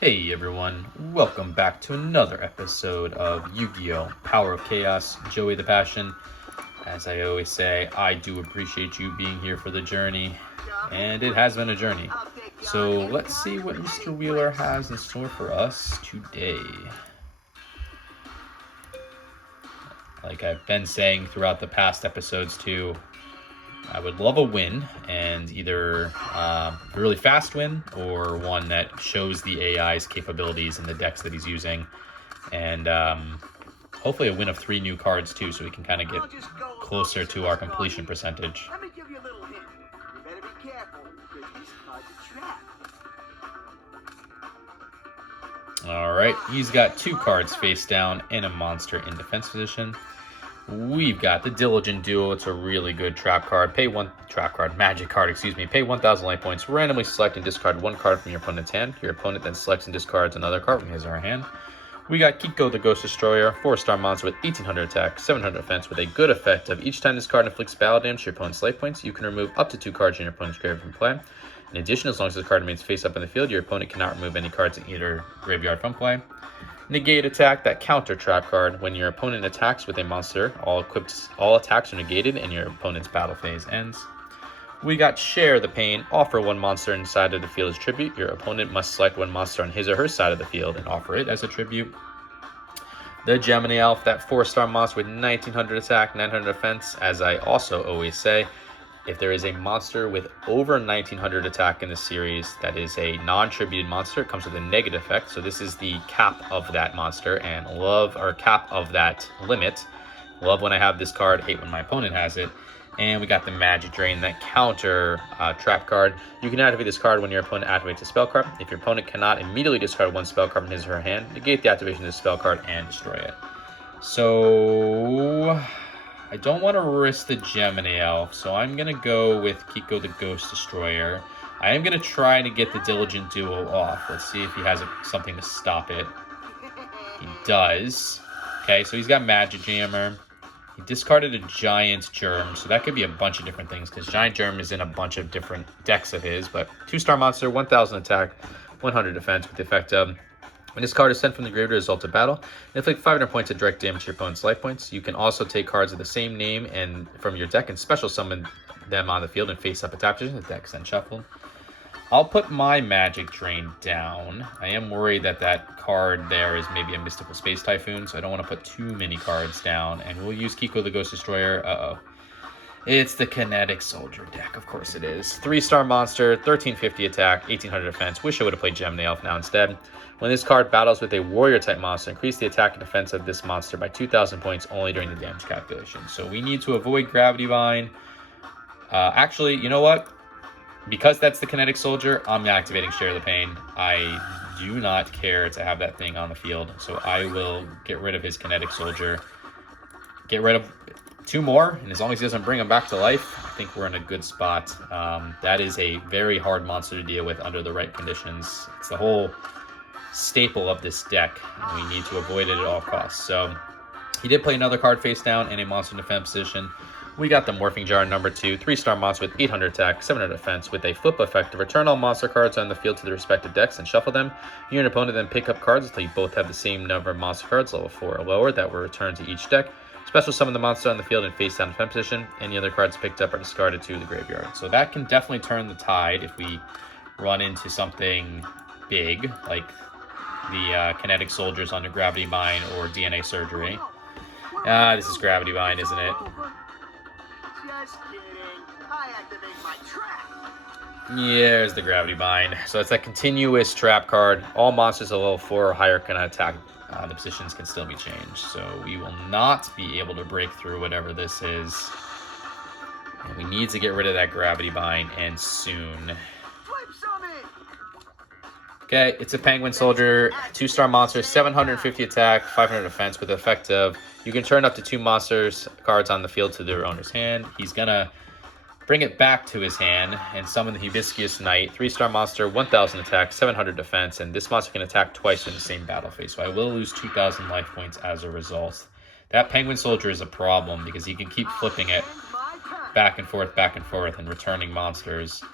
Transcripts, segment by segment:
Hey everyone, welcome back to another episode of Yu-Gi-Oh! Power of Chaos, Joey the Passion. As I always say, I do appreciate you being here for the journey, and it has been a journey. So let's see what Mr. Wheeler has in store for us today. Like I've been saying throughout the past episodes too, I would love a win, and either a really fast win or one that shows the AI's capabilities and the decks that he's using. And hopefully a win of 3 new cards too, so we can kind of get closer to our completion percentage. Let me give you a little hint. You better be careful, because these cards are trapped. Alright, he's got 2 cards face down and a monster in defense position. We've got the Diligent Duel. It's a really good trap card. Magic card, excuse me. Pay 1,000 life points. Randomly select and discard 1 card from your opponent's hand. Your opponent then selects and discards another card from his or her hand. We got Kiko the Ghost Destroyer, 4-star monster with 1800 attack, 700 defense, with a good effect of each time this card inflicts battle damage to your opponent's life points, you can remove up to 2 cards in your opponent's graveyard from play. In addition, as long as this card remains face up in the field, your opponent cannot remove any cards in either graveyard from play. Negate attack, that counter trap card. When your opponent attacks with a monster, all attacks are negated and your opponent's battle phase ends. We got Share the Pain, offer 1 monster inside of the field as tribute. Your opponent must select 1 monster on his or her side of the field and offer it as a tribute. The Gemini Elf, that 4-star monster with 1900 attack, 900 defense. As I also always say, if there is a monster with over 1900 attack in the series that is a non-tributed monster, it comes with a negative effect. So this is the cap of that monster, and cap of that limit. Love when I have this card, hate when my opponent has it. And we got the Magic Drain, that counter trap card. You can activate this card when your opponent activates a spell card. If your opponent cannot immediately discard 1 spell card from his or her hand, negate the activation of the spell card and destroy it. So I don't want to risk the Gemini Elf, so I'm going to go with Kiko the Ghost Destroyer. I am going to try to get the Diligent Duel off. Let's see if he has something to stop it. He does. Okay, so he's got Magic Jammer. He discarded a Giant Germ, so that could be a bunch of different things, because Giant Germ is in a bunch of different decks of his. But 2-star monster, 1000 attack, 100 defense, with the effect of when this card is sent from the graveyard as result of battle, inflict 500 points of direct damage to your opponent's life points. You can also take cards of the same name and from your deck and special summon them on the field and face up attack position. The deck's then shuffled. I'll put my Magic Drain down. I am worried that that card there is maybe a Mystical Space Typhoon, so I don't want to put too many cards down. And we'll use Kiko the Ghost Destroyer. It's the Kinetic Soldier deck, of course it is. 3-star monster, 1350 attack, 1800 defense. Wish I would have played Gemini Elf now instead. When this card battles with a warrior-type monster, increase the attack and defense of this monster by 2,000 points only during the damage calculation. So we need to avoid Gravity Bind. Actually, you know what? Because that's the Kinetic Soldier, I'm activating Share the Pain. I do not care to have that thing on the field, so I will get rid of his Kinetic Soldier. Get rid of 2 more, and as long as he doesn't bring them back to life, I think we're in a good spot. That is a very hard monster to deal with under the right conditions. It's the whole staple of this deck, and we need to avoid it at all costs. So he did play another card face down in a monster in defense position. We got the Morphing Jar number 2, 3-star monster with 800 attack, 700 defense, with a flip effect to return all monster cards on the field to their respective decks and shuffle them. You and your opponent then pick up cards until you both have the same number of monster cards, level 4 or lower, that were returned to each deck. Special summon the monster on the field in face down defense position. Any other cards picked up are discarded to the graveyard. So that can definitely turn the tide if we run into something big, like the Kinetic Soldiers under Gravity Bind or DNA Surgery. This is Gravity Bind, isn't it? Just kidding. I activate my trap. Yeah, there's the Gravity Bind. So it's that continuous trap card. All monsters at level 4 or higher can attack. The positions can still be changed. So we will not be able to break through whatever this is. And we need to get rid of that Gravity Bind, and soon. Flip summon. Okay, it's a Penguin Soldier, 2-star monster, 750 attack, 500 defense, with the effect of you can turn up to 2 monsters cards on the field to their owner's hand. He's gonna bring it back to his hand and summon the Hibiscus Knight, 3-star monster, 1000 attack, 700 defense, and this monster can attack twice in the same battle phase. So I will lose 2,000 life points as a result. That Penguin Soldier is a problem because he can keep flipping it back and forth, and returning monsters.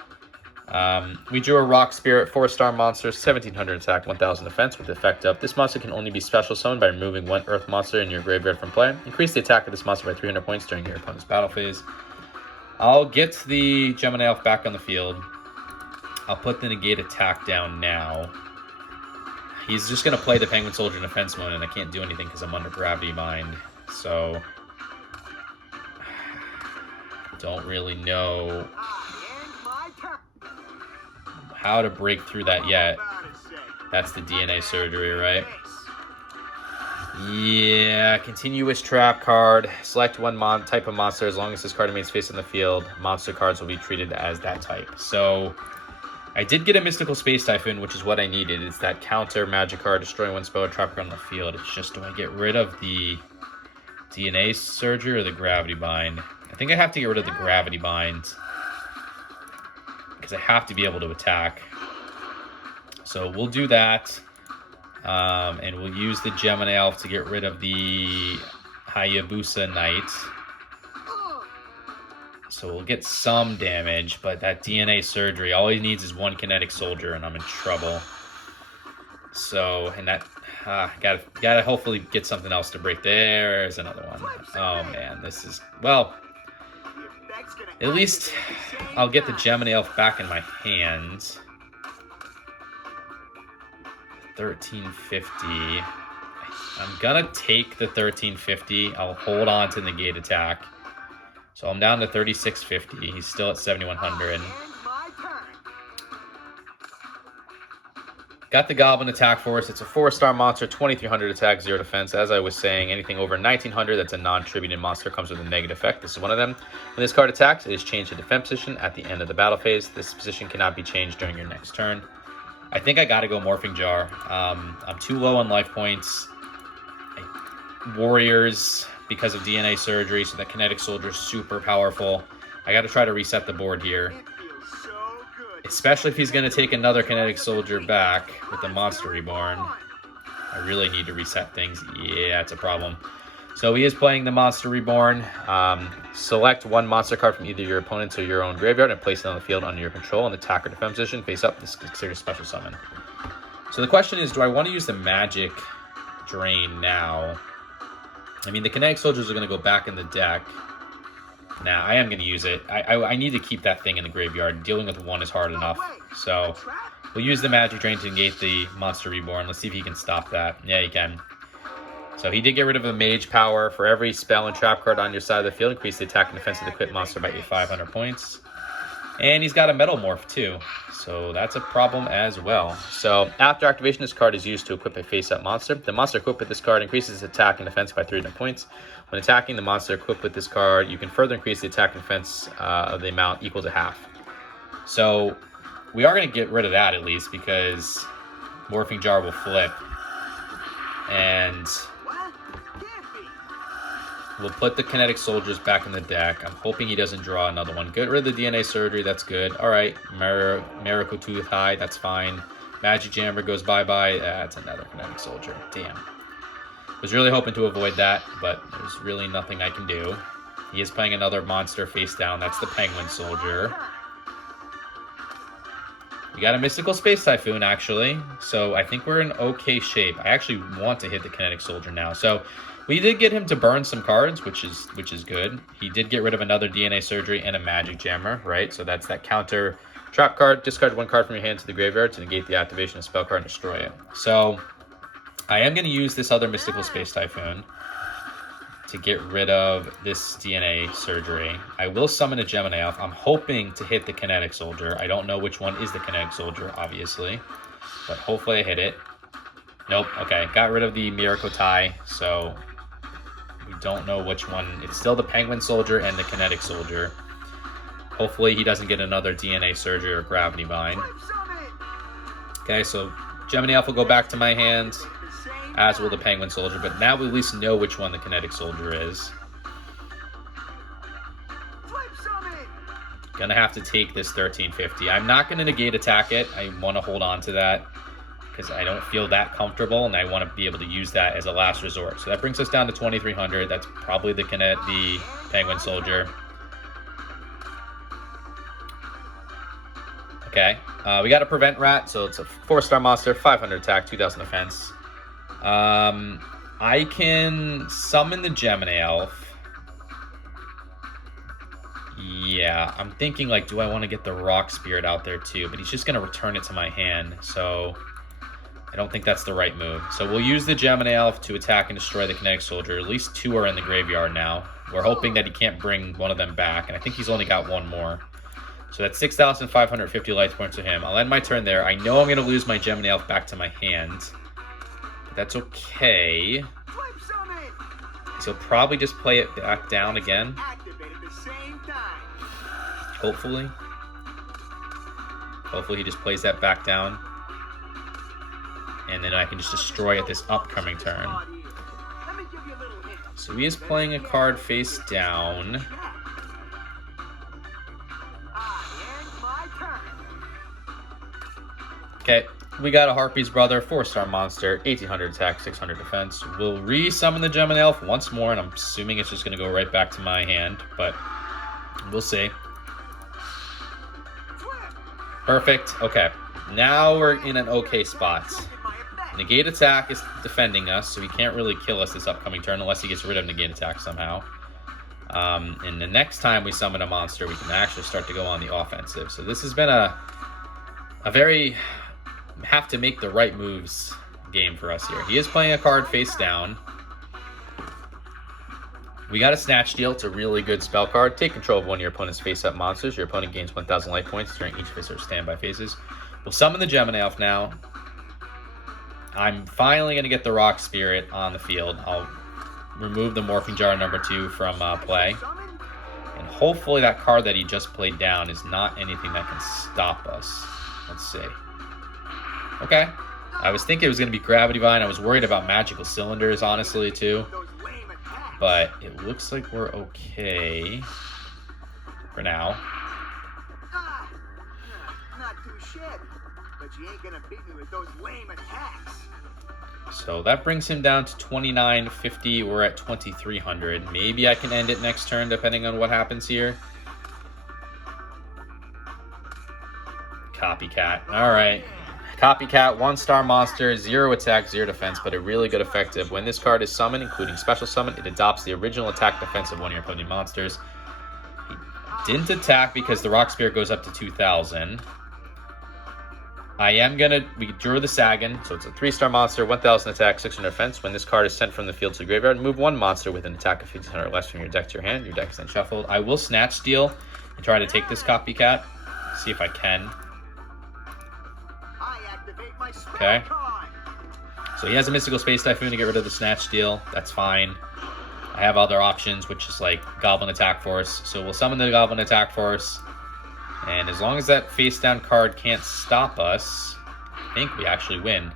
We drew a Rock Spirit, 4-star monster, 1700 attack, 1000 defense with the effect of this monster can only be special summoned by removing one Earth monster in your graveyard from play. Increase the attack of this monster by 300 points during your opponent's battle phase. I'll get the Gemini Elf back on the field. I'll put the negate attack down now. He's just going to play the Penguin Soldier in defense mode, and I can't do anything because I'm under Gravity Bind. So, don't really know how to break through that yet. That's the DNA surgery, right? Yeah, continuous trap card. Select one type of monster. As long as this card remains facing the field, monster cards will be treated as that type. So, I did get a Mystical Space Typhoon, which is what I needed. It's that counter magic card, destroy one spell or trap card on the field. It's just, do I get rid of the DNA surgery or the Gravity Bind? I think I have to get rid of the Gravity Bind, because I have to be able to attack. So we'll do that. And we'll use the Gemini Elf to get rid of the Hayabusa Knight. So we'll get some damage, but that DNA surgery, all he needs is one kinetic soldier, and I'm in trouble. So, and that, gotta hopefully get something else to break. There's another one. Oh man, this is, well, at least I'll get the Gemini Elf back in my hands. 1350. I'm gonna take the 1350. I'll hold on to the negate attack. So I'm down to 3650. He's still at 7100. Got the Goblin Attack Force. It's a 4-star monster, 2300 attack, 0 defense. As I was saying, anything over 1900 that's a non-tributed monster comes with a negative effect. This is one of them. When this card attacks, it is changed to defense position at the end of the battle phase. This position cannot be changed during your next turn. I think I gotta go Morphing Jar. I'm too low on life points. Warriors, because of DNA surgery, so that Kinetic Soldier is super powerful. I gotta try to reset the board here. Especially if he's gonna take another Kinetic Soldier back with the Monster Reborn. I really need to reset things. Yeah, it's a problem. So he is playing the Monster Reborn. Select one monster card from either your opponent's or your own graveyard and place it on the field under your control in the attack or defense position. Face up, this is considered special summon. So the question is, do I want to use the Magic Drain now? I mean, the Kinetic Soldiers are going to go back in the deck. Nah, I am going to use it. I need to keep that thing in the graveyard. Dealing with one is hard enough. So we'll use the Magic Drain to negate the Monster Reborn. Let's see if he can stop that. Yeah, he can. So he did get rid of a Mage Power. For every spell and trap card on your side of the field, increase the attack and defense of the equipped monster by 500 points. And he's got a Metal Morph too. So that's a problem as well. So after activation, this card is used to equip a face-up monster. The monster equipped with this card increases its attack and defense by 300 points. When attacking the monster equipped with this card, you can further increase the attack and defense of the amount equal to half. So we are going to get rid of that at least, because Morphing Jar will flip. And we'll put the Kinetic Soldiers back in the deck. I'm hoping he doesn't draw another one. Get rid of the DNA surgery. That's good. All right. Miracle Tooth High. That's fine. Magic Jammer goes bye-bye. That's another Kinetic Soldier. Damn. Was really hoping to avoid that, but there's really nothing I can do. He is playing another monster face down. That's the Penguin Soldier. We got a Mystical Space Typhoon, actually. So I think we're in okay shape. I actually want to hit the Kinetic Soldier now. So we did get him to burn some cards, which is good. He did get rid of another DNA surgery and a Magic Jammer, right? So that's that counter trap card. Discard one card from your hand to the graveyard to negate the activation of spell card and destroy it. So I am going to use this other Mystical Space Typhoon to get rid of this DNA surgery. I will summon a Gemini Elf. I'm hoping to hit the Kinetic Soldier. I don't know which one is the Kinetic Soldier, obviously, but hopefully I hit it. Nope. Okay, got rid of the Miracle Tie, so we don't know which one. It's still the Penguin Soldier and the Kinetic Soldier. Hopefully he doesn't get another DNA surgery or Gravity Bind. Okay, so Gemini Elf will go back to my hand, as will the Penguin Soldier, but now we at least know which one the Kinetic Soldier is. Gonna have to take this 1350. I'm not gonna negate attack it. I want to hold on to that because I don't feel that comfortable, and I want to be able to use that as a last resort. So that brings us down to 2300. That's probably the Penguin Soldier. Okay. We got a Prevent Rat, so it's a 4-star monster, 500 attack, 2000 defense. I can summon the Gemini Elf. Yeah, I'm thinking, like, do I want to get the Rock Spirit out there too? But he's just going to return it to my hand, so I don't think that's the right move. So we'll use the Gemini Elf to attack and destroy the Kinetic Soldier. At least 2 are in the graveyard now. We're hoping that he can't bring one of them back, and I think he's only got 1 more. So that's 6,550 life points to him. I'll end my turn there. I know I'm going to lose my Gemini Elf back to my hand, but that's okay. So he'll probably just play it back down again. Hopefully. Hopefully he just plays that back down. And then I can just destroy it this upcoming turn. So he is playing a card face down. Okay, we got a Harpy's Brother, 4-star monster, 1800 attack, 600 defense. We'll re-summon the Gemini Elf once more, and I'm assuming it's just going to go right back to my hand, but we'll see. Perfect. Okay, now we're in an okay spot. Negate attack is defending us, so he can't really kill us this upcoming turn unless he gets rid of negate attack somehow. And the next time we summon a monster, we can actually start to go on the offensive. So this has been a very have to make the right moves game for us here. He is playing a card face down. We got a Snatch Steal. It's a really good spell card. Take control of one of your opponent's face-up monsters. Your opponent gains 1,000 life points during each of his or standby phases. We'll summon the Gemini Elf now. I'm finally going to get the Rock Spirit on the field. I'll remove the Morphing Jar number 2 from play. And hopefully that card that he just played down is not anything that can stop us. Let's see. Okay. I was thinking it was going to be Gravity Vine. I was worried about Magical Cylinders, honestly, too. But it looks like we're okay for now. Not too shabby, but you ain't gonna beat me with those lame attacks. So that brings him down to 2950. We're at 2300. Maybe I can end it next turn, depending on what happens here. Copycat. All right. Copycat, 1-star monster, 0 attack, 0 defense, but a really good effective. When this card is summoned, including special summon, it adopts the original attack defense of one of your opponent monsters. He didn't attack because the Rock Spirit goes up to 2,000. We drew the Sagan, so it's a 3-star monster, 1,000 attack, 600 defense. When this card is sent from the field to the graveyard, move 1 monster with an attack of 1,500 or less from your deck to your hand. Your deck is then shuffled. I will Snatch Steal and try to take this Copycat. See if I can. Okay. So he has a Mystical Space Typhoon to get rid of the Snatch Steal. That's fine. I have other options, which is like Goblin Attack Force. So we'll summon the Goblin Attack Force. And as long as that face-down card can't stop us, I think we actually win.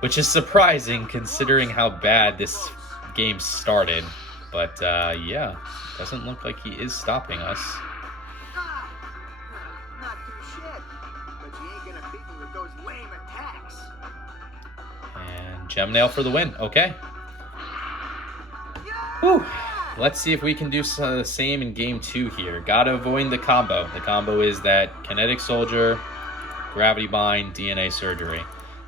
Which is surprising considering how bad this game started. But yeah, doesn't look like he is stopping us. Not too shabby, but you ain't gonna beat me with those lame attacks. And Gemnail for the win. Okay. Whew. Let's see if we can do the same in game 2 here. Gotta avoid the combo. The combo is that Kinetic Soldier, Gravity Bind, DNA Surgery.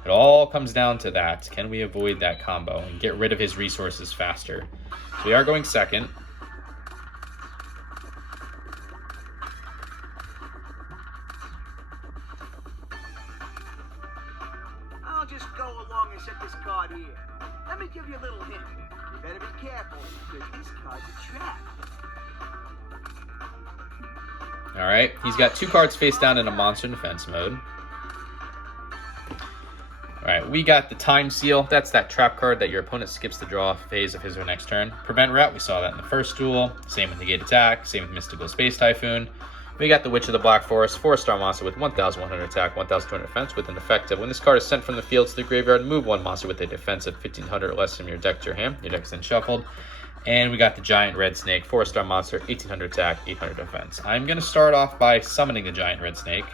It all comes down to that. Can we avoid that combo and get rid of his resources faster? So we are going second. I'll just go along and set this card here. Let me give you a little hint. You better be careful, because this card's a trap. Alright, he's got 2 cards face down in a monster defense mode. Alright, we got the Time Seal. That's that trap card that your opponent skips the draw phase of his or next turn. Prevent Rat, we saw that in the first duel. Same with Negate Attack, same with Mystical Space Typhoon. We got the Witch of the Black Forest, 4-star monster with 1,100 attack, 1,200 defense with an effective. When this card is sent from the field to the graveyard, move 1 monster with a defense of 1,500 or less from your deck to your hand. Your deck is then shuffled. And we got the Giant Red Snake, 4-star monster, 1,800 attack, 800 defense. I'm going to start off by summoning the Giant Red Snake.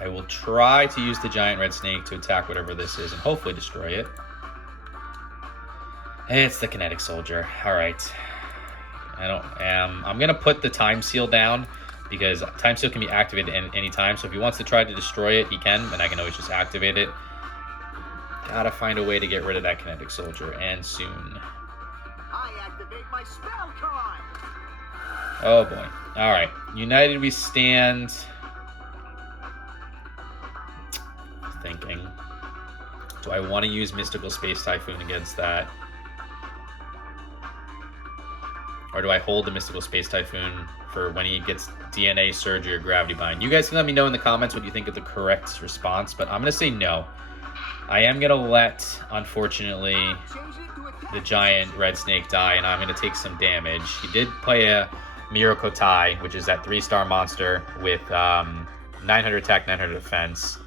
I will try to use the Giant Red Snake to attack whatever this is and hopefully destroy it. It's the Kinetic Soldier. All right. I'm going to put the Time Seal down because time seal can be activated at any time. So if he wants to try to destroy it, he can, and I can always just activate it. Gotta find a way to get rid of that kinetic soldier, and soon. I activate my spell card. Oh boy. Alright. United we stand. Thinking. Do I want to use Mystical Space Typhoon against that? Or do I hold the Mystical Space Typhoon for when he gets DNA Surge or Gravity Bind? You guys can let me know in the comments what you think of the correct response, but I'm going to say no. I am going to let, unfortunately, the giant red snake die, and I'm going to take some damage. He did play a Mirokotai, which is that 3-star monster with 900 attack, 900 defense.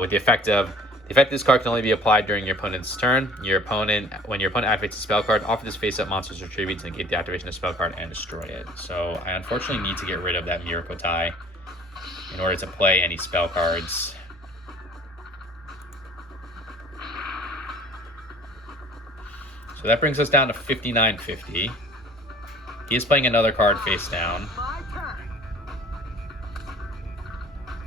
With the effect of this card can only be applied during your opponent's turn. When your opponent activates a spell card, offer this face-up monster's tribute to negate the activation of the spell card and destroy it. So I unfortunately need to get rid of that Mirokotai in order to play any spell cards. So that brings us down to 5950. He is playing another card face down.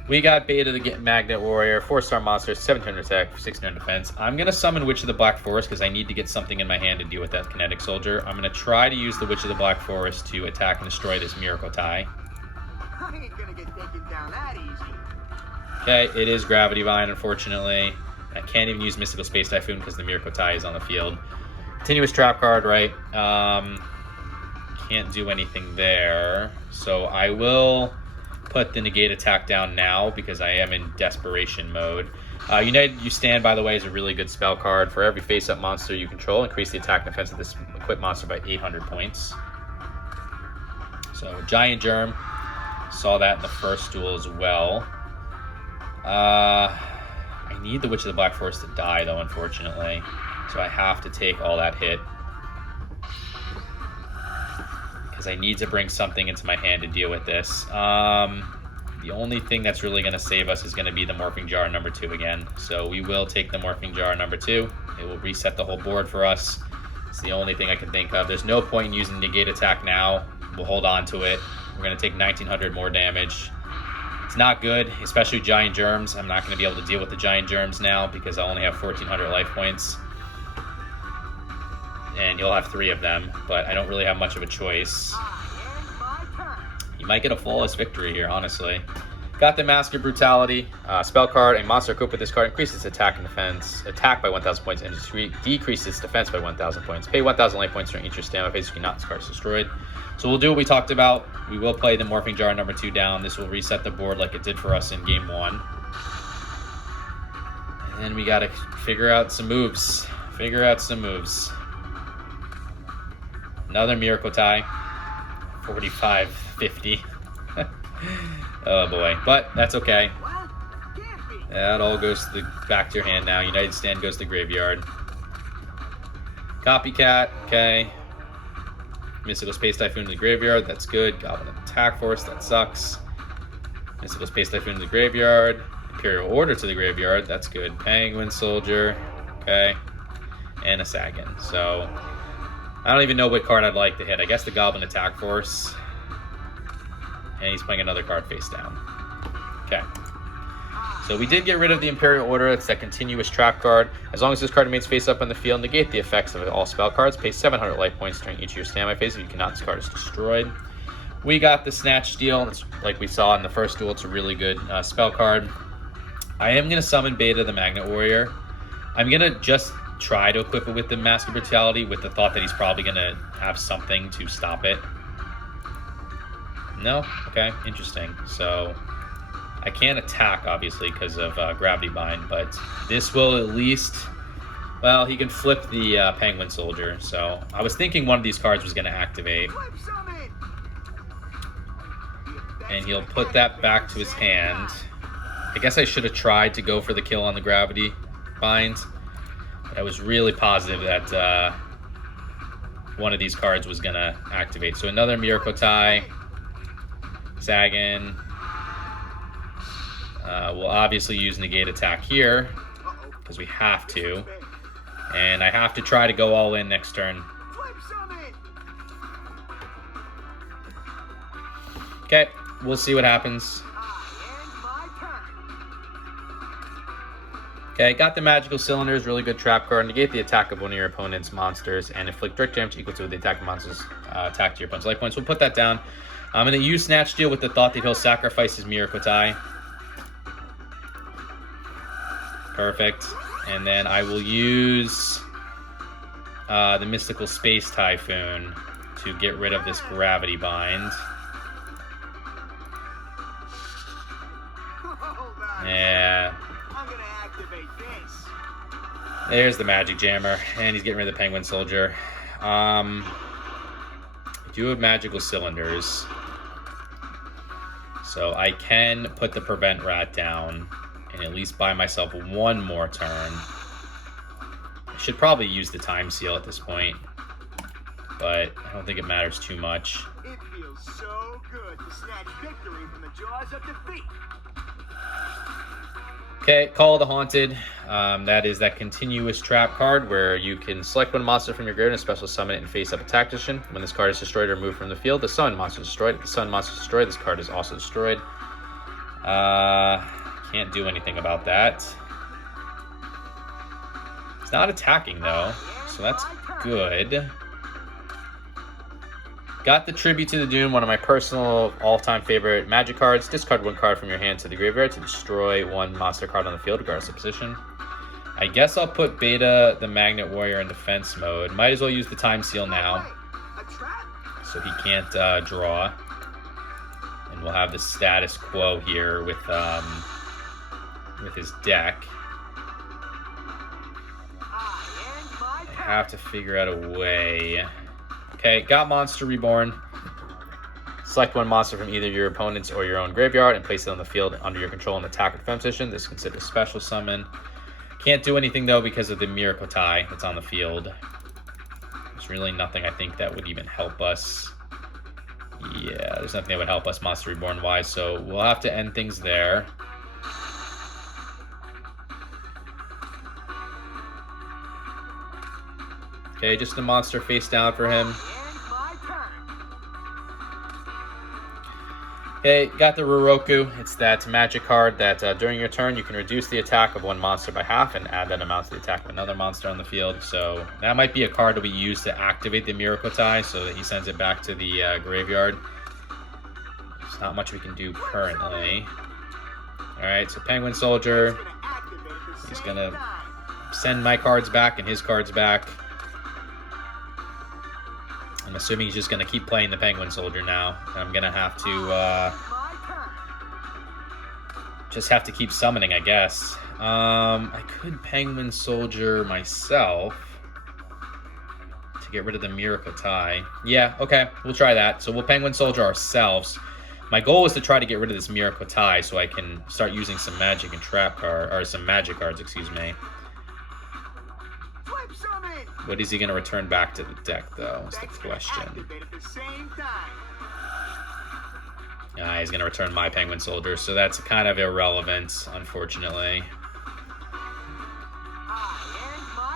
We got Beta the Magnet Warrior, 4-star monster, 700 attack, 600 defense. I'm going to summon Witch of the Black Forest because I need to get something in my hand to deal with that kinetic soldier. I'm going to try to use the Witch of the Black Forest to attack and destroy this Mirokotai. I ain't gonna get taken down that easy. Okay, it is Gravity Bind, unfortunately. I can't even use Mystical Space Typhoon because the Mirokotai is on the field. Continuous Trap card, right? Can't do anything there. So I will put the negate attack down now because I am in desperation mode. United You Stand, by the way, is a really good spell card. For every face-up monster you control, increase the attack and defense of this equipped monster by 800 points. So Giant Germ, saw that in the first duel as well. I need the Witch of the Black Forest to die, though, unfortunately. So I have to take all that hit. Because I need to bring something into my hand to deal with this. The only thing that's really going to save us is going to be the Morphing Jar number 2 again. So we will take the Morphing Jar number 2. It will reset the whole board for us. It's the only thing I can think of. There's no point in using Negate Attack now. We'll hold on to it. We're going to take 1900 more damage. It's not good, especially Giant Germs. I'm not going to be able to deal with the Giant Germs now because I only have 1400 life points. And you'll have 3 of them, but I don't really have much of a choice. You might get a flawless victory here, honestly. Got the Mask of Brutality. Spell card. A monster equipped with this card increases attack and defense. Attack by 1,000 points and decreases defense by 1,000 points. Pay 1,000 life points during each your stamina phase if you cannot, this card is destroyed. So we'll do what we talked about. We will play the Morphing Jar number 2 down. This will reset the board like it did for us in game 1. And then we got to figure out some moves. Another Mirokotai. 4550. Oh boy, but that's okay. That all goes to back to your hand now. United Stand goes to the graveyard. Copycat, okay. Mystical Space Typhoon to the graveyard, that's good. Goblin Attack Force, that sucks. Mystical Space Typhoon to the graveyard. Imperial Order to the graveyard, that's good. Penguin Soldier, okay. And a Sagan. So I don't even know what card I'd like to hit. I guess the Goblin Attack Force. And he's playing another card face down. Okay. So we did get rid of the Imperial Order. It's that continuous trap card. As long as this card remains face up on the field, negate the effects of all spell cards. Pay 700 life points during each of your standby phase. If you cannot, this card is destroyed. We got the Snatch Steal. It's like we saw in the first duel. It's a really good spell card. I am going to summon Beta the Magnet Warrior. I'm going to just try to equip it with the Mask of Brutality with the thought that he's probably going to have something to stop it. No? Okay, interesting. So I can't attack, obviously, because of Gravity Bind, but this will at least... Well, he can flip the Penguin Soldier, so I was thinking one of these cards was going to activate. And he'll put that back to his hand. I guess I should have tried to go for the kill on the Gravity Bind, but I was really positive that one of these cards was going to activate. So another Mirokotai. Sagan. We'll obviously use Negate Attack here because we have to. And I have to try to go all in next turn. Okay, we'll see what happens. Okay, got the magical cylinders, really good trap card. Negate the attack of one of your opponent's monsters and inflict direct damage equal to the attack of monster's attack to your opponent's life points. We'll put that down. I'm going to use Snatch Steal with the thought that he'll sacrifice his Mirakotai. Perfect. And then I will use the Mystical Space Typhoon to get rid of this Gravity Bind. Yeah. There's the Magic Jammer, and he's getting rid of the Penguin Soldier. I do have magical cylinders, so I can put the Prevent Rat down and at least buy myself one more turn. I should probably use the Time Seal at this point, but I don't think it matters too much. It feels so good to snatch victory from the jaws of defeat. Okay, Call of the Haunted. That is that continuous trap card where you can select one monster from your graveyard and special summon it in face-up attack position. When this card is destroyed or removed from the field, the Sun monster is destroyed. If the Sun monster is destroyed, this card is also destroyed. Can't do anything about that. It's not attacking though, so that's good. Got the Tribute to the Dune, one of my personal all-time favorite Magic cards. Discard one card from your hand to the graveyard to destroy one monster card on the field, regardless of position. I guess I'll put Beta, the Magnet Warrior, in defense mode. Might as well use the Time Seal now, so he can't draw. And we'll have the status quo here with his deck. I have to figure out a way. Okay, got Monster Reborn. Select one monster from either your opponent's or your own graveyard and place it on the field under your control in attack or defense position. This is considered a special summon. Can't do anything though because of the Mirakotai that's on the field. There's really nothing I think that would even help us. Yeah, there's nothing that would help us Monster Reborn wise, so we'll have to end things there. Okay, just a monster face down for him. Okay, got the Ruroku. It's that magic card that during your turn you can reduce the attack of one monster by half and add that amount to the attack of another monster on the field. So that might be a card that we use to activate the Mirakotai so that he sends it back to the graveyard. There's not much we can do currently. Alright, so Penguin Soldier. He's going to send my cards back and his cards back. I'm assuming he's just going to keep playing the Penguin Soldier now. I'm going to have to just have to keep summoning, I guess. I could Penguin Soldier myself to get rid of the Mirakotai. Yeah, okay, we'll try that. So we'll Penguin Soldier ourselves. My goal is to try to get rid of this Mirakotai so I can start using some magic and trap card, or some magic cards, excuse me. What is he going to return back to the deck, though, is the question. He's going to return my Penguin Soldier, so that's kind of irrelevant, unfortunately.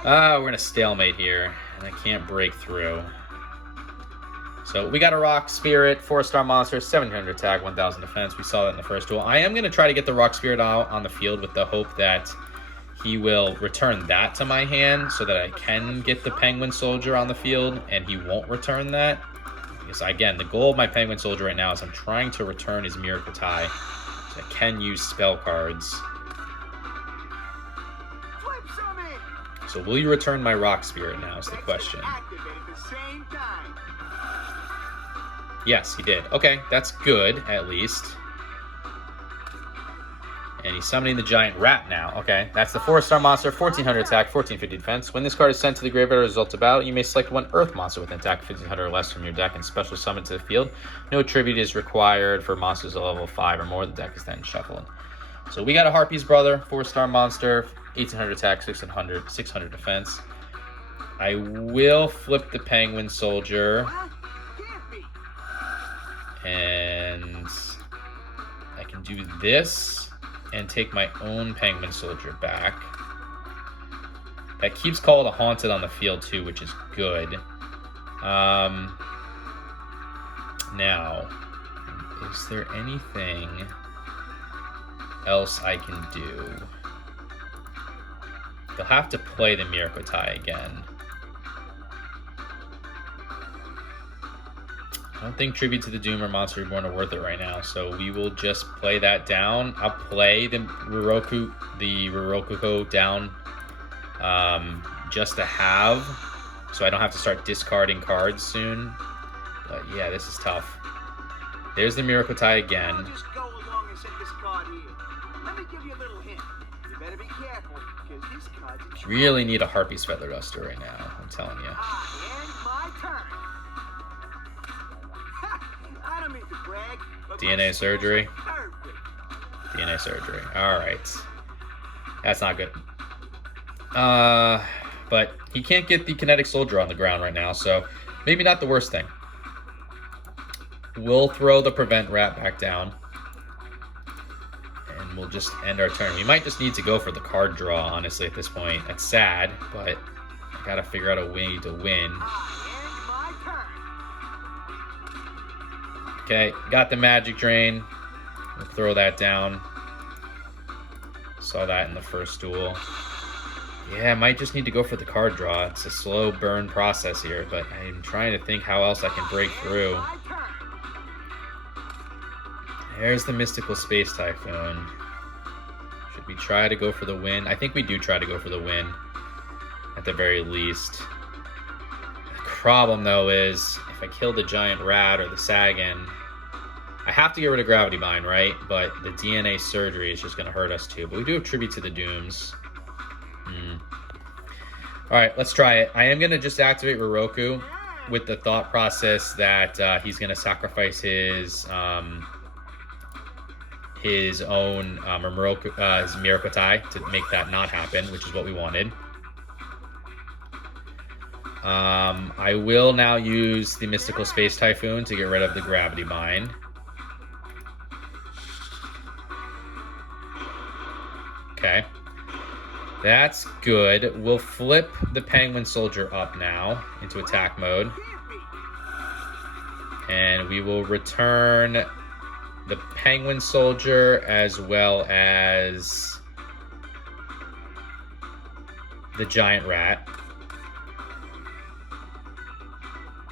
We're in a stalemate here, and I can't break through. So we got a Rock Spirit, 4-star monster, 700 attack, 1000 defense. We saw that in the first duel. I am going to try to get the Rock Spirit out on the field with the hope that he will return that to my hand so that I can get the Penguin Soldier on the field, and he won't return that. Because, again, the goal of my Penguin Soldier right now is I'm trying to return his Mirakotai so I can use spell cards. So will you return my Rock Spirit now is the question. Yes, he did. Okay, that's good, at least. And he's summoning the Giant Rat now. Okay, that's the 4-star monster, 1400 attack, 1450 defense. When this card is sent to the graveyard as a result of battle, you may select one Earth monster with an attack 1500 or less from your deck and special summon to the field. No tribute is required for monsters at level 5 or more. The deck is then shuffled. So we got a Harpy's Brother, 4-star monster, 1800 attack, 600 defense. I will flip the Penguin Soldier. And I can do this and take my own Penguin Soldier back. That keeps Call of the Haunted on the field too, which is good. Now, Is there anything else I can do? They'll have to play the Mirakotai again. I don't think Tribute to the Doom or Monster Reborn are worth it right now, so we will just play that down. I'll play the Rurokuko down just to have, so I don't have to start discarding cards soon. But yeah, this is tough. There's the Mirakotai again. I'll just go along and set this card here. Let me give you a little hint. You better be careful, because this card's in trouble. Really need a Harpy's Feather Duster right now, I'm telling you. And my turn. I don't mean to brag, but DNA surgery. Perfect. DNA surgery. Alright. That's not good. But he can't get the Kinetic Soldier on the ground right now, so maybe not the worst thing. We'll throw the Prevent Rat back down. And we'll just end our turn. We might just need to go for the card draw, honestly, at this point. That's sad, but I gotta figure out a way to win. Okay, got the Magic Drain. We'll throw that down. Saw that in the first duel. Yeah, I might just need to go for the card draw. It's a slow burn process here, but I'm trying to think how else I can break through. There's the Mystical Space Typhoon. Should we try to go for the win? I think we do try to go for the win, at the very least. The problem, though, is if I kill the Giant Rat or the Sagan, I have to get rid of Gravity Bind, right? But the DNA Surgery is just going to hurt us, too. But we do have Tribute to the Dooms. Alright, let's try it. I am going to just activate Ruroku with the thought process that he's going to sacrifice his own his Mirakotai to make that not happen, which is what we wanted. I will now use the Mystical Space Typhoon to get rid of the Gravity Bind. Okay. That's good. We'll flip the Penguin Soldier up now into attack mode. And we will return the Penguin Soldier as well as the Giant Rat.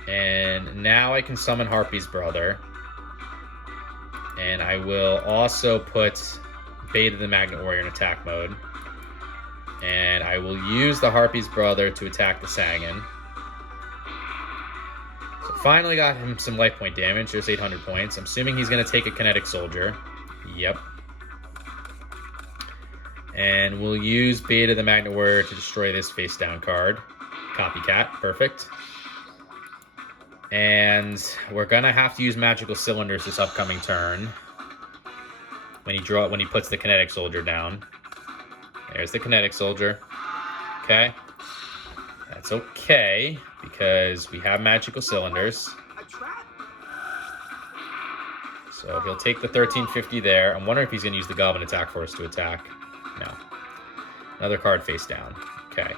And now I can summon Harpy's Brother. And I will also put Beta the Magnet Warrior in attack mode. And I will use the Harpy's Brother to attack the Sagan. So finally got him some life point damage. There's 800 points. I'm assuming he's going to take a Kinetic Soldier. Yep. And we'll use Beta the Magnet Warrior to destroy this face down card. Copycat. Perfect. And we're going to have to use Magical Cylinders this upcoming turn. When he puts the Kinetic Soldier down. There's the Kinetic Soldier. Okay. That's okay, because we have Magical Cylinders. So he'll take the 1350 there. I'm wondering if he's going to use the Goblin Attack Force to attack. No. Another card face down. Okay.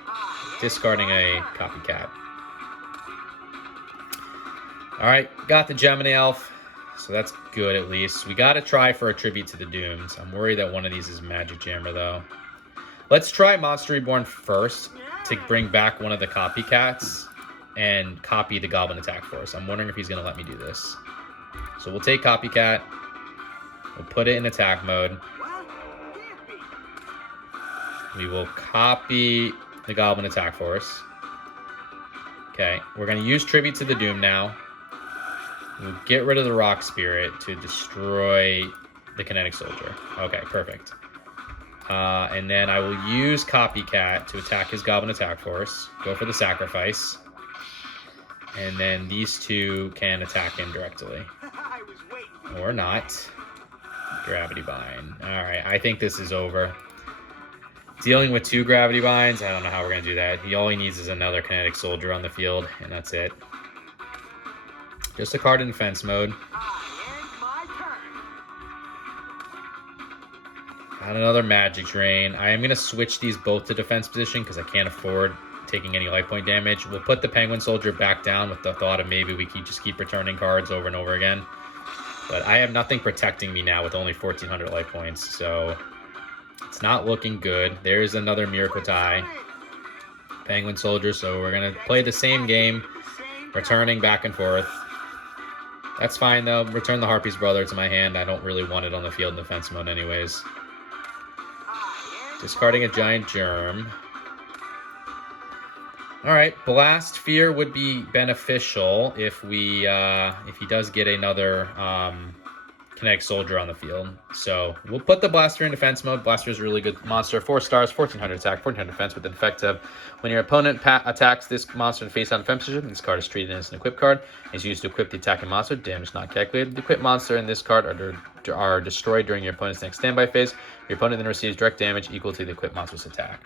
Discarding a Copycat. Alright, got the Gemini Elf. So that's good, at least. We got to try for a Tribute to the Dooms. I'm worried that one of these is Magic Jammer, though. Let's try Monster Reborn first to bring back one of the Copycats and copy the Goblin Attack Force. I'm wondering if he's going to let me do this. So we'll take Copycat. We'll put it in attack mode. We will copy the Goblin Attack Force. Okay, we're going to use Tribute to the Doom now. We'll get rid of the Rock Spirit to destroy the Kinetic Soldier. Okay, perfect. And then I will use Copycat to attack his Goblin Attack Force. Go for the Sacrifice. And then these two can attack him directly. Or not. Gravity Bind. Alright, I think this is over. Dealing with 2 Gravity Binds, I don't know how we're going to do that. All he needs is another Kinetic Soldier on the field, and that's it. Just a card in defense mode. Got another Magic Drain. I am going to switch these both to defense position because I can't afford taking any life point damage. We'll put the Penguin Soldier back down with the thought of maybe we can just keep returning cards over and over again. But I have nothing protecting me now with only 1,400 life points, so it's not looking good. There's another Miracle tie. Penguin Soldier, so we're going to play the same game, returning back and forth. That's fine, though. Return the Harpy's Brother to my hand. I don't really want it on the field in defense mode anyways. Discarding a Giant Germ. Alright, Blast Fear would be beneficial if we if he does get another Kinetic Soldier on the field. So we'll put the Blast Fear in defense mode. Blast Fear is a really good monster. 4 stars, 1,400 attack, 1,400 defense with an effect of when your opponent attacks this monster in face-down defense position, this card is treated as an equip card. It's used to equip the attacking monster. Damage not calculated. The equipped monster in this card are destroyed during your opponent's next standby phase. Your opponent then receives direct damage equal to the equipped monster's attack.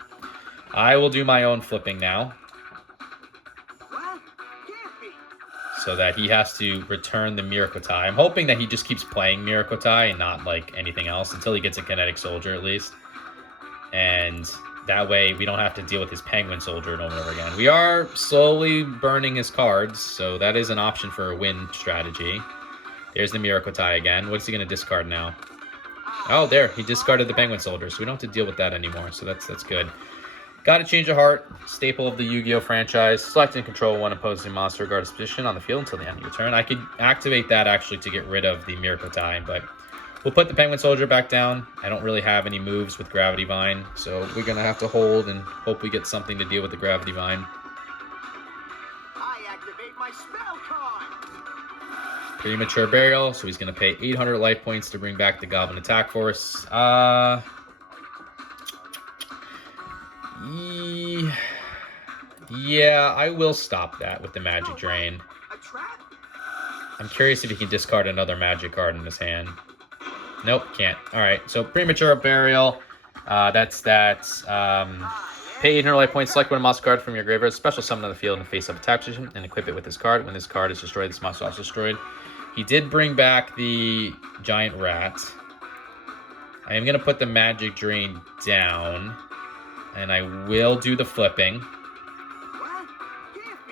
I will do my own flipping now, so that he has to return the Miracle tie. I'm hoping that he just keeps playing Miracle tie and not like anything else until he gets a Kinetic Soldier at least. And that way we don't have to deal with his Penguin Soldier over and over again. We are slowly burning his cards, so that is an option for a win strategy. There's the Miracle tie again. What's he going to discard now? Oh, there. He discarded the Penguin Soldier, so we don't have to deal with that anymore, so that's good. Got a Change of Heart, staple of the Yu-Gi-Oh! Franchise. Select and control one opposing monster regardless of position on the field until the end of your turn. I could activate that actually to get rid of the Miracle tie, but we'll put the Penguin Soldier back down. I don't really have any moves with Gravity Vine, so we're going to have to hold and hope we get something to deal with the Gravity Vine. I activate my spell card. Premature Burial, so he's going to pay 800 life points to bring back the Goblin Attack Force. Yeah, I will stop that with the Magic Drain. I'm curious if he can discard another Magic card in his hand. Nope, can't. Alright, so Premature Burial. That's that. Pay 800 life points, select one monster card from your graveyard, special summon on the field in face-up attack position, and equip it with this card. When this card is destroyed, this monster is also destroyed. He did bring back the Giant Rat. I am going to put the Magic Drain down, and I will do the flipping.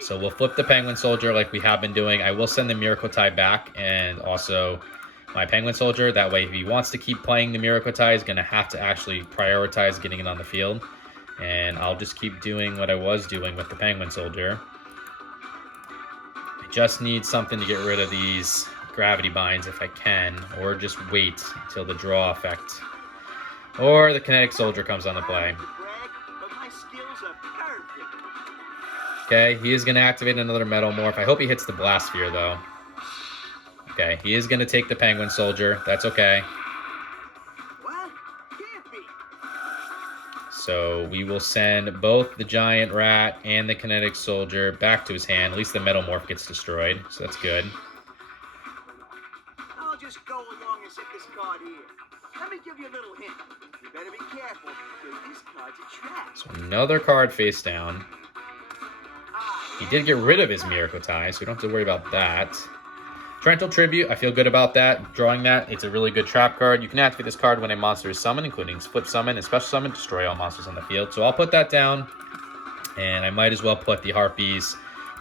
So we'll flip the Penguin Soldier like we have been doing. I will send the Miracle tie back and also my Penguin Soldier. That way, if he wants to keep playing the Miracle tie, he's going to have to actually prioritize getting it on the field. And I'll just keep doing what I was doing with the Penguin Soldier. I just need something to get rid of these Gravity Binds if I can, or just wait until the draw effect. Or the Kinetic Soldier comes on the play. Okay, he is going to activate another Metal Morph. I hope he hits the Blast Sphere, though. Okay, he is going to take the Penguin Soldier. That's okay. So we will send both the Giant Rat and the Kinetic Soldier back to his hand. At least the Metal Morph gets destroyed, so that's good. I'll just go along and set this card here. Let me give you a little hint. You better be careful, because this card's a trap. So another card face down. He did get rid of his Miracle tie, so we don't have to worry about that. Torrential Tribute, I feel good about that. Drawing that, it's a really good trap card. You can activate this card when a monster is summoned, including Flip Summon and Special Summon, destroy all monsters on the field. So I'll put that down, and I might as well put the Harpy's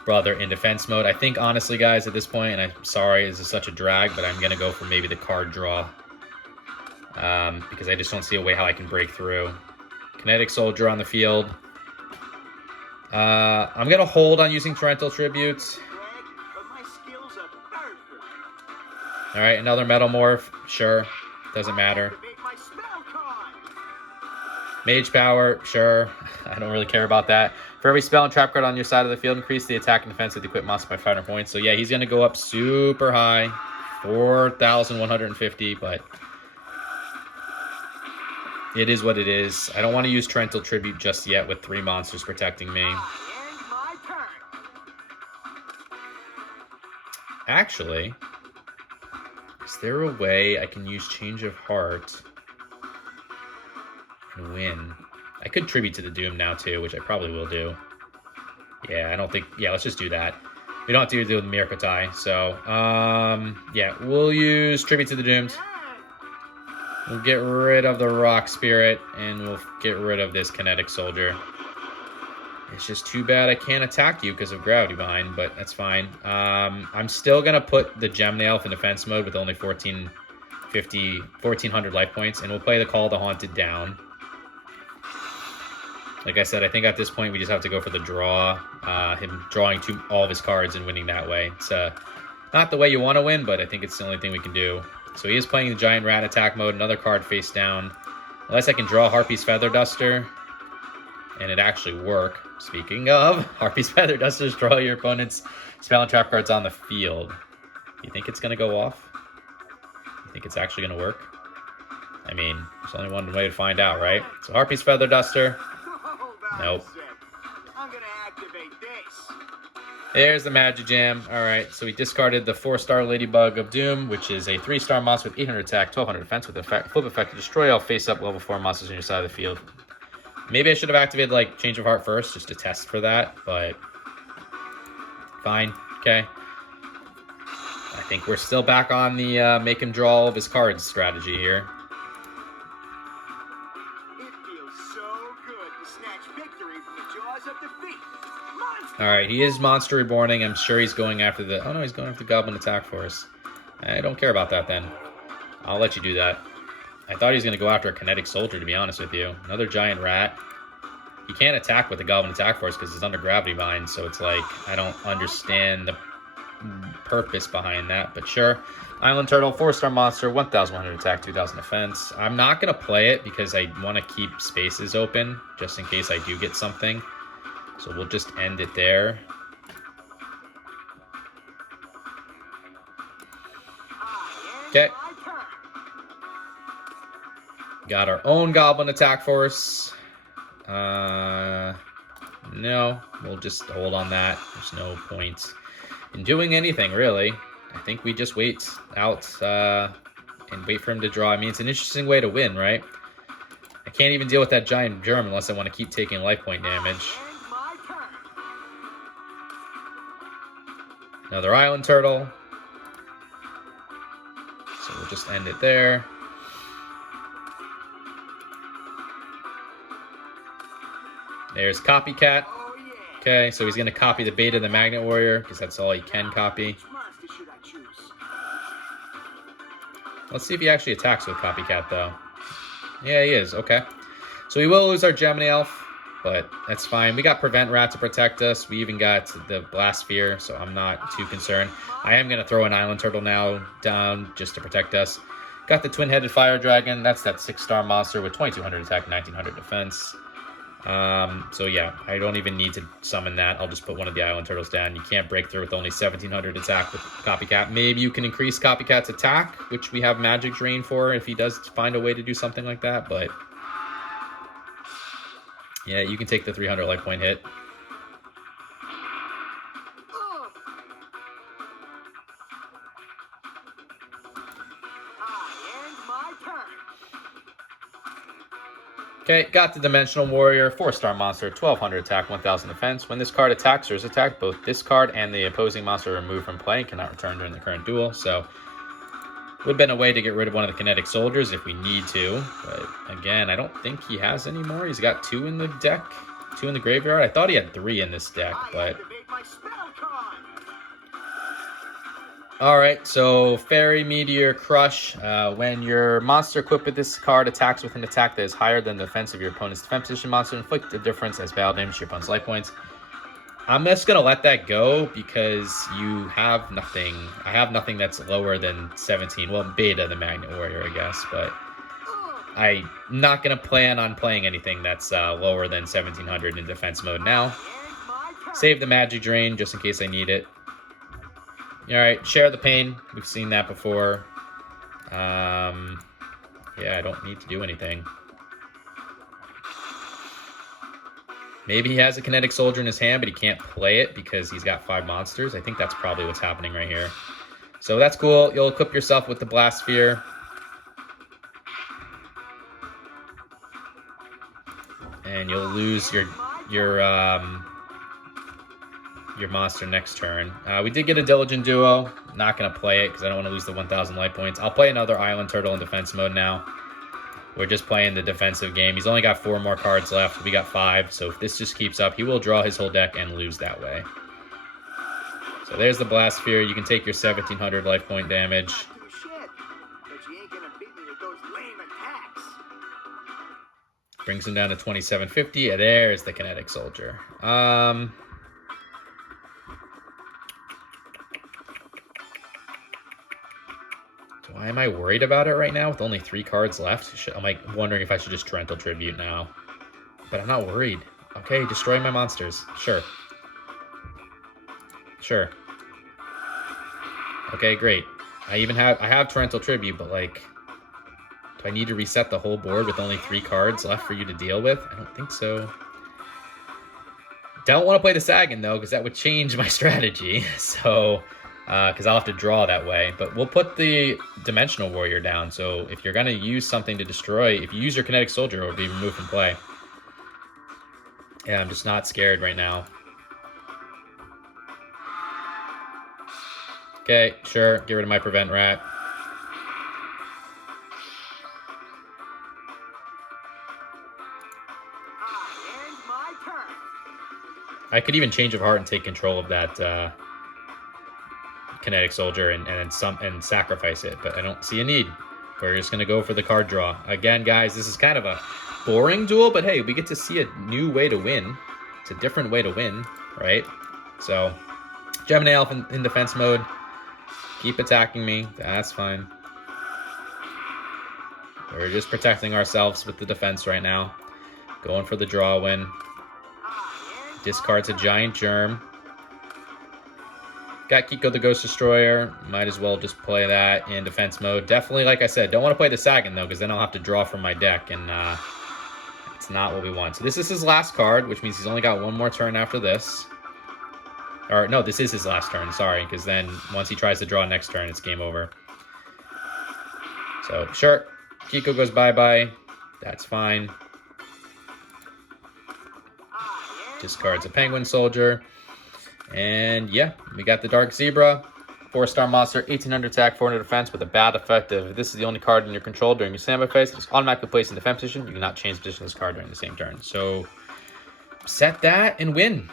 Brother in defense mode. I think, honestly, guys, at this point, and I'm sorry this is such a drag, but I'm going to go for maybe the card draw, because I just don't see a way how I can break through. Kinetic Soldier on the field. I'm going to hold on using Torrential Tribute. Alright, another Metal Morph. Sure. Doesn't matter. Mage Power. Sure. I don't really care about that. For every spell and trap card on your side of the field, increase the attack and defense of the equipped monster by 500 points. So yeah, he's going to go up super high. 4,150, but it is what it is. I don't want to use Torrential Tribute just yet with 3 monsters protecting me. Actually, is there a way I can use Change of Heart and win? I could Tribute to the Doom now too, which I probably will do. Yeah, I don't think... Yeah, let's just do that. We don't have to do the Miracle tie. So, yeah, we'll use Tribute to the Dooms. We'll get rid of the Rock Spirit, and we'll get rid of this Kinetic Soldier. It's just too bad I can't attack you because of Gravity Bind, but that's fine. I'm still going to put the Gemini Elf in defense mode with only 1,400 life points, and we'll play the Call of the Haunted down. Like I said, I think at this point we just have to go for the draw. Him drawing all of his cards and winning that way. It's not the way you want to win, but I think it's the only thing we can do. So he is playing the Giant Rat attack mode, another card face down. Unless I can draw Harpy's Feather Duster, and it actually work. Speaking of, Harpy's Feather Dusters draw your opponent's spell and trap cards on the field. You think it's going to go off? You think it's actually going to work? I mean, there's only one way to find out, right? So Harpy's Feather Duster. Nope. I'm gonna activate this. There's the Magic Jam. Alright, so we discarded the 4-star Ladybug of Doom, which is a 3-star monster with 800 attack, 1200 defense with flip effect to destroy all face-up level 4 monsters on your side of the field. Maybe I should have activated, like, Change of Heart first, just to test for that, but fine. Okay. I think we're still back on the make him draw all of his cards strategy here. It feels so good to snatch victory from the jaws of defeat. Alright, he is Monster Reborning. I'm sure he's going after the... Oh, no, he's going after the Goblin Attack Force. I don't care about that, then. I'll let you do that. I thought he was going to go after a Kinetic Soldier, to be honest with you. Another Giant Rat. He can't attack with the Goblin Attack Force because it's under Gravity Bind, so it's like, I don't understand the purpose behind that, but sure. Island Turtle, 4-star monster, 1,100 attack, 2,000 defense. I'm not going to play it because I want to keep spaces open, just in case I do get something. So we'll just end it there. Okay. Got our own Goblin Attack Force. No, we'll just hold on that. There's no point in doing anything, really. I think we just wait out and wait for him to draw. I mean, it's an interesting way to win, right? I can't even deal with that giant germ unless I want to keep taking life point damage. Another Island Turtle. So we'll just end it there. There's Copycat. Okay, so he's going to copy the Beta the Magnet Warrior, because that's all he can copy. Let's see if he actually attacks with Copycat, though. Yeah, he is. Okay. So we will lose our Gemini Elf, but that's fine. We got Prevent Rat to protect us. We even got the Blast Sphere, so I'm not too concerned. I am going to throw an Island Turtle now down just to protect us. Got the Twin-Headed Fire Dragon. That's that 6-star monster with 2,200 attack, 1,900 defense. So yeah, I don't even need to summon that. I'll just put one of the Island Turtles down. You can't break through with only 1,700 attack with Copycat. Maybe you can increase Copycat's attack, which we have Magic Drain for if he does find a way to do something like that, but yeah, you can take the 300 life point hit. Okay, got the Dimensional Warrior, 4-star monster, 1,200 attack, 1,000 defense. When this card attacks or is attacked, both this card and the opposing monster are removed from play and cannot return during the current duel. So, would have been a way to get rid of one of the Kinetic Soldiers if we need to. But again, I don't think he has any more. He's got 2 in the deck, 2 in the graveyard. I thought he had 3 in this deck, but... Alright, so Fairy Meteor Crush. When your monster equipped with this card attacks with an attack that is higher than the defense of your opponent's defense position monster, inflict the difference as battle damage to your opponent's life points. I'm just going to let that go because you have nothing. I have nothing that's lower than 17. Well, Beta, the Magnet Warrior, I guess, but I'm not going to plan on playing anything that's lower than 1,700 in defense mode now. Save the Magic Drain just in case I need it. Alright, Share the Pain. We've seen that before. Yeah, I don't need to do anything. Maybe he has a Kinetic Soldier in his hand, but he can't play it because he's got 5 monsters. I think that's probably what's happening right here. So that's cool. You'll equip yourself with the Blast Sphere. And you'll lose your monster next turn. We did get a Diligent Duo. Not going to play it because I don't want to lose the 1,000 life points. I'll play another Island Turtle in defense mode now. We're just playing the defensive game. He's only got 4 more cards left. We got 5. So if this just keeps up, he will draw his whole deck and lose that way. So there's the Blast Sphere. You can take your 1,700 life point damage. Brings him down to 2,750. And there's the Kinetic Soldier. Why am I worried about it right now with only 3 cards left? I'm like wondering if I should just Torrential Tribute now. But I'm not worried. Okay, destroy my monsters. Sure. Sure. Okay, great. I have Torrential Tribute, but like, do I need to reset the whole board with only 3 cards left for you to deal with? I don't think so. Don't want to play the Sagan though, because that would change my strategy. So, because I'll have to draw that way. But we'll put the Dimensional Warrior down. So if you're going to use something to destroy, if you use your Kinetic Soldier, it will be removed from play. Yeah, I'm just not scared right now. Okay, sure. Get rid of my Prevent Rat. I could even Change of Heart and take control of that Kinetic Soldier and sacrifice it, but I don't see a need. We're just gonna go for the card draw. Again, guys, this is kind of a boring duel, but hey, we get to see a new way to win. It's a different way to win, right? So, Gemini Elf in defense mode. Keep attacking me. That's fine. We're just protecting ourselves with the defense right now. Going for the draw win. Discards a Giant Germ. Got Kiko the Ghost Destroyer. Might as well just play that in defense mode. Definitely, like I said, don't want to play the Sagan, though, because then I'll have to draw from my deck, and it's not what we want. So this is his last card, which means he's only got 1 more turn after this. Or, no, this is his last turn, sorry, because then once he tries to draw next turn, it's game over. So, sure, Kiko goes bye-bye. That's fine. Discards a Penguin Soldier. And yeah, we got the Dark Zebra. 4-star monster, 1,800 attack, 400 defense with a bad effect of if this is the only card in your control during your standby phase, it's automatically placed in defense position. You cannot change the position of this card during the same turn. So set that and win.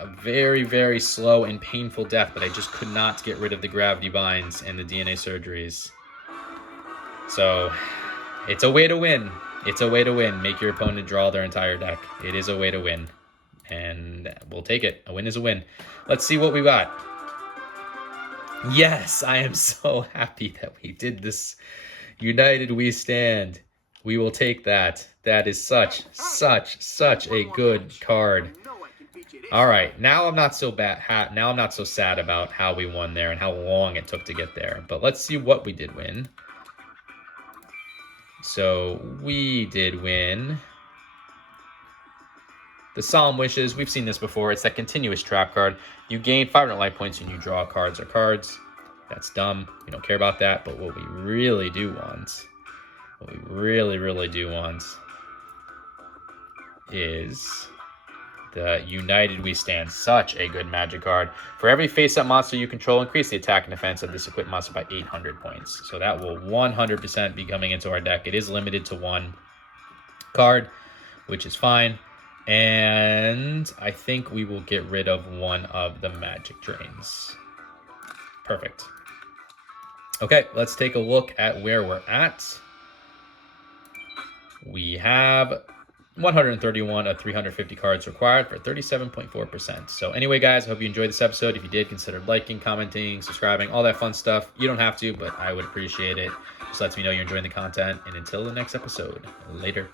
A very, very slow and painful death, but I just could not get rid of the Gravity Binds and the DNA Surgeries. So it's a way to win. It's a way to win. Make your opponent draw their entire deck. It is a way to win. And we'll take it. A win is a win. Let's see what we got. Yes, I am so happy that we did this. United we stand. We will take that. That is such a good card. All right, now I'm not so bad. Now I'm not so sad about how we won there and how long it took to get there. But let's see what we did win. So we did win the Solemn Wishes. We've seen this before. It's that continuous trap card. You gain 500 life points when you draw cards or cards. That's dumb. We don't care about that. But what we really do want, what we really do want is the United We Stand. Such a good Magic card. For every face-up monster you control, increase the attack and defense of this equipped monster by 800 points. So that will 100% be coming into our deck. It is limited to 1 card, which is fine. And I think we will get rid of 1 of the Magic Drains. Perfect. Okay, let's take a look at where we're at. We have 131 of 350 cards required for 37.4%. So anyway, guys, I hope you enjoyed this episode. If you did, consider liking, commenting, subscribing, all that fun stuff. You don't have to, but I would appreciate it. Just lets me know you're enjoying the content. And until the next episode, later.